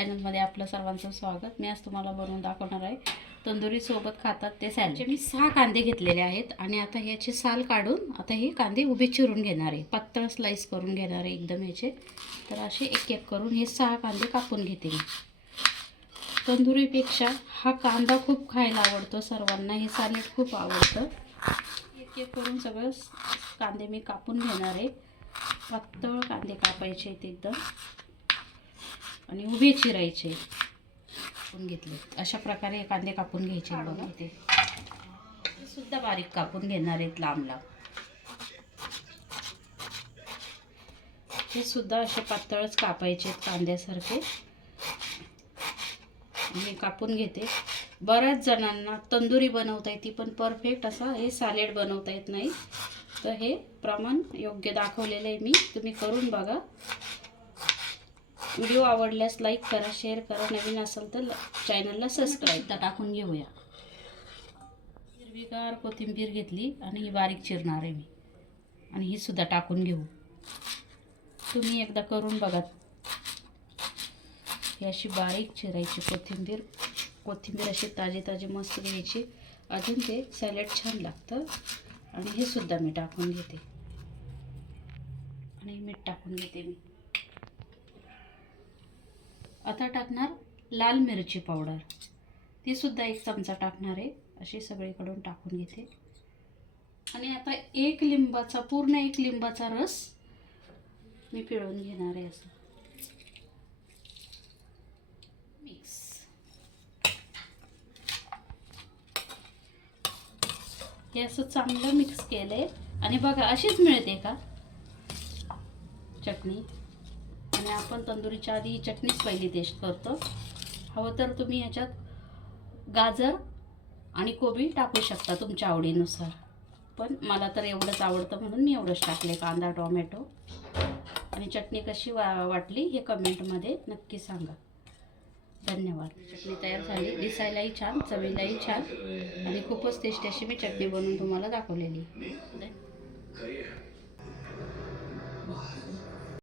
चॅनलमध्ये आपलं सर्वांचं स्वागत। मी आज तुम्हाला बनवून दाखवणार आहे तंदुरी सोबत खातात ते सॅलड। मी 6 कांदे घेतलेले आहेत आणि आता ह्याची साल काढून आता हे कांदे उभे चिरून घेणार आहे, पातळ स्लाइस करून घेणार आहे एकदम ह्याचे। तर असे एक एक करून हे 6 कांदे कापून घेते मी। तंदुरीपेक्षा हा कांदा खूप खायला आवडतो सर्वांना, हे सॅलड खूप आवडतं। एक एक करून सगळं कांदे मी कापून घेणार आहे। पातळ कांदे कापायचे आहेत एकदम आणि उभे चिरायचे। कापून घेतले अशा प्रकारे कांदे कापून घ्यायचे बघा। ते सुद्धा बारीक कापून घेणार आहेत लांब लांब। हे सुद्धा असे पातळच कापायचे कांद्यासारखे। मी कापून घेते। बऱ्याच जणांना तंदुरी बनवता येते पण परफेक्ट असा हे सॅलड बनवता येत नाही, तर हे प्रमाण योग्य दाखवलेलं आहे मी, तुम्ही करून बघा। व्हिडिओ आवडल्यास लाईक करा, शेअर करा, नवीन असेल तर चॅनलला सबस्क्राईब टाकून घेऊया। हिरवीगार कोथिंबीर घेतली आणि ही बारीक चिरणार आहे मी आणि ही सुद्धा टाकून घेऊ। तुम्ही एकदा करून बघा। ही अशी बारीक चिरायची कोथिंबीर अशी ताजी ताजी मस्त घ्यायची, अजून ते सॅलड छान लागतं। आणि हे सुद्धा मी टाकून घेते आणि मीठ टाकून घेते मी। आता टाकणार लाल मिरची पावडर, ती सुद्धा 1 चमचा टाकणार आहे। अशी सगळीकडून टाकून घेते आणि आता पूर्ण एक लिंबाचा रस मी पिळून घेणार आहे। असं मिक्स हे असं चांगलं मिक्स केलंय आणि बघा अशीच मिळते का चटणी। आणि आपण तंदुरीच्या आधी ही चटणीच पहिली टेस्ट करतो। हवं तर तुम्ही ह्याच्यात गाजर आणि कोबी टाकू शकता तुमच्या आवडीनुसार, पण मला तर एवढंच आवडतं म्हणून मी एवढंच टाकले, कांदा टोमॅटो। आणि चटणी कशी वाटली हे कमेंटमध्ये नक्की सांगा। धन्यवाद। चटणी तयार झाली, दिसायलाही छान, चवीलाही छान आणि खूपच टेस्टी अशी मी चटणी बनवून तुम्हाला दाखवलेली।